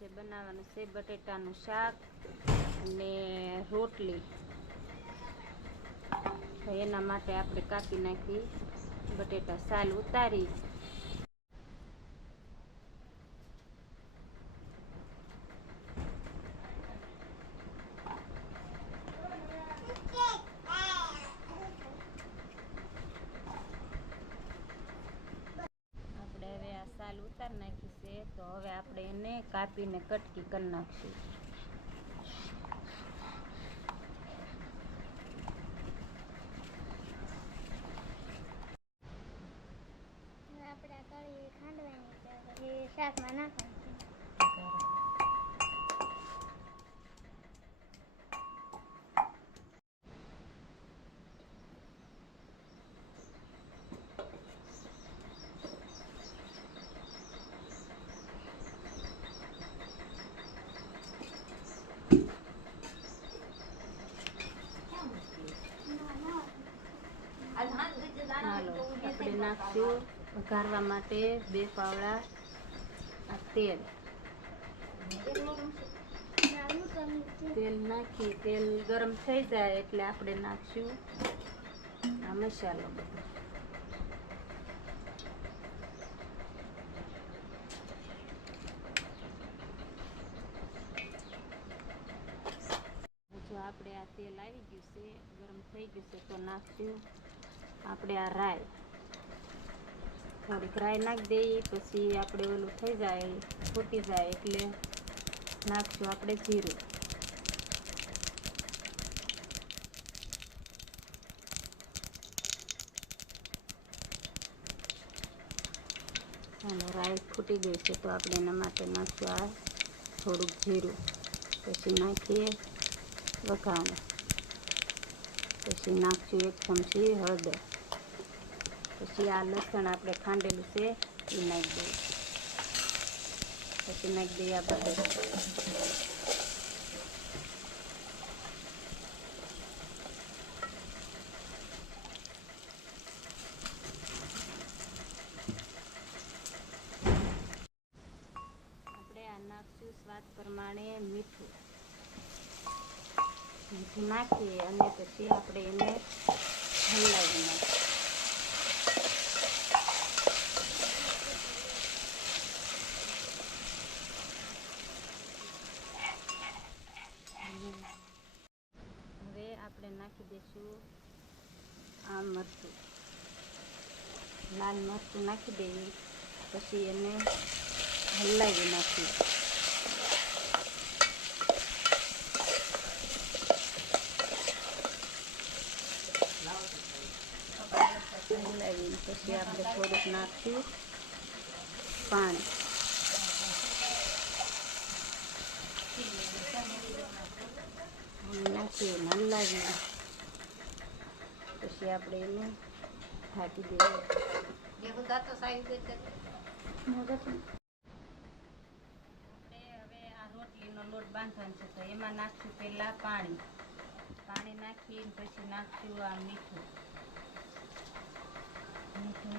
આજે બનાવવાનું છે બટેટાનું શાક અને રોટલી. તો એના માટે આપણે કાપી નાખી બટેટા, સાલ ઉતારી. આપણે હવે આ સાલ ઉતારી નાખી છે, તો હવે આપણે એને કાપીને કટકી કરી નાખશું. શાકમાં નાખવાનું હાલો, આપણે નાખશું વઘારવા માટે 2 પાવડા તેલ. તેલ નાખી તેલ ગરમ થઈ જાય એટલે આપણે નાખશું આ મસાલો બધો. જો આપણે આ તેલ આવી ગયું છે, ગરમ થઈ ગયું છે, તો નાખશું આપણે આ રાઈ. થોડીક રાઈ નાખી દઈએ, પછી આપણે ઓલું થઈ જાય, ફૂટી જાય એટલે નાખશું આપણે જીરું. ચાલો, રાઈ ફૂટી ગઈ છે, તો આપણે એના માટે નાખશું આ થોડુંક જીરું. પછી નાખીએ વઘાર. પછી નાખશું 1 ચમચી હળદર. પછી આ લસણ આપણે ખાંડેલું છે એ નાખી દઈએ. પછી નાખી દઈએ આ બટેટા. આપણે આ નાખશું સ્વાદ પ્રમાણે મીઠું. મીઠું નાખીએ અને પછી આપણે એને હલાવી નાખીએ. હવે આપણે નાખી દઈશું આ મરચું, લાલ મરચું નાખી દઈએ. પછી એને હલાવી નાખીએ. હલાવીને પછી આપણે થોડુંક નાખશું પાણી. નાખીએ હલાવી પછી આપણે એને ઢાંકી દઈએ. હવે આ રોટલીનો લોટ બાંધવાનો છે, તો એમાં નાખશું પહેલાં પાણી નાખીને પછી નાખશું આ મીઠું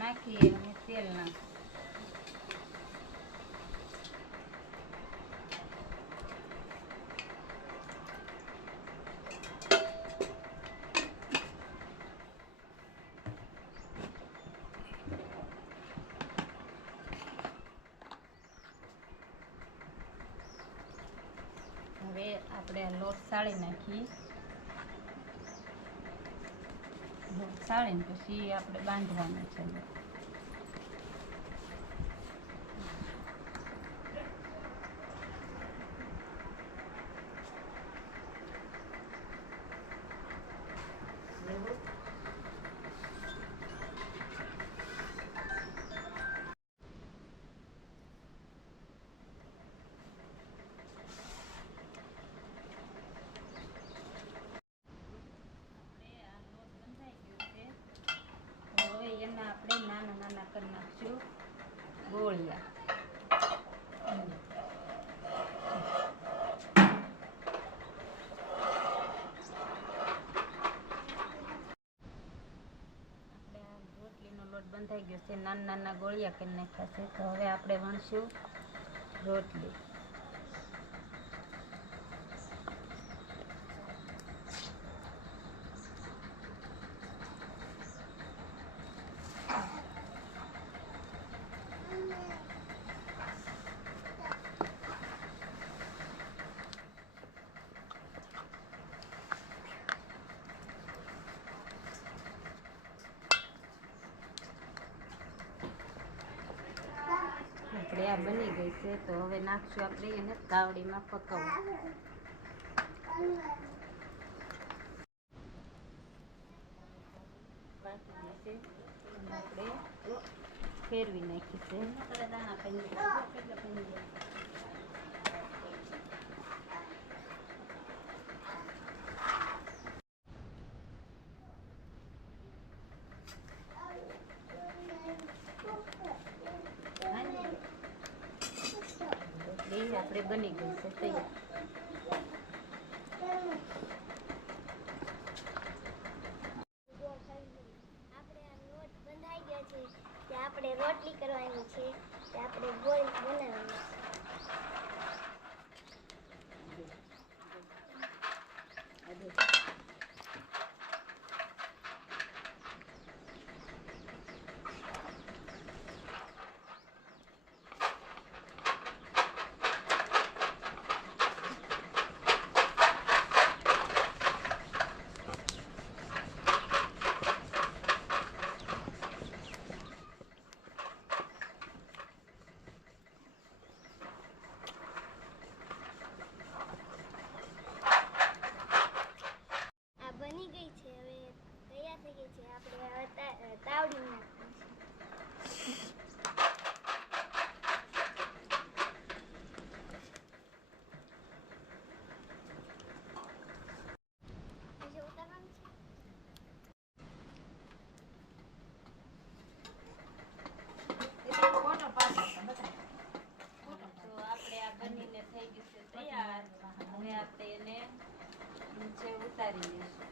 નાખીએ અને તેલ નાખીએ. હવે આપણે આ લોટ સાળી નાખીએ. લોટ સાળીને પછી આપણે બાંધવાનો છે. આપણે નાના નાના કરી નાખશું ગોળિયા. બંધાઈ ગયો છે, નાના નાના ગોળિયા કરી નાખ્યા છે. તો હવે આપણે વણશું રોટલી. આપણે આ બની ગઈ છે તો હવે નાખશું આપણે એને તાવડીમાં પકાવવા. બાકી છે આપણે ફેરવી નાખી છે. આપણે બની ગઈ છે તૈયાર. આપણે રોટલી કરવાની છે તે આપણે ગોળ બનાવવાની બની ગઈ છે. હવે તૈયાર થઈ ગઈ છે. આપણે હવે તાવડી નાખવાની છે. ઉતારવાનું છે. તો આપણે આ બનીને થઈ ગયું છે તૈયાર. હવે આપણે એને નીચે ઉતારી લઈશું.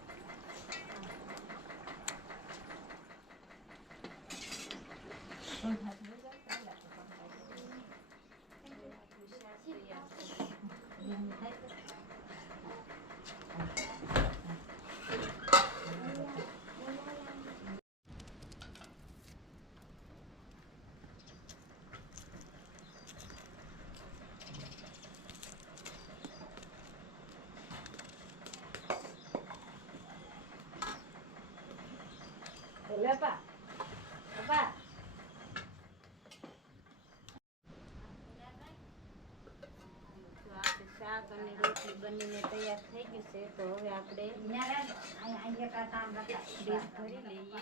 લેપા લેપા શાક અને રોટલી બનીને તૈયાર થઈ ગયું છે તો હવે આપણે ડીશ ભરી લઈએ.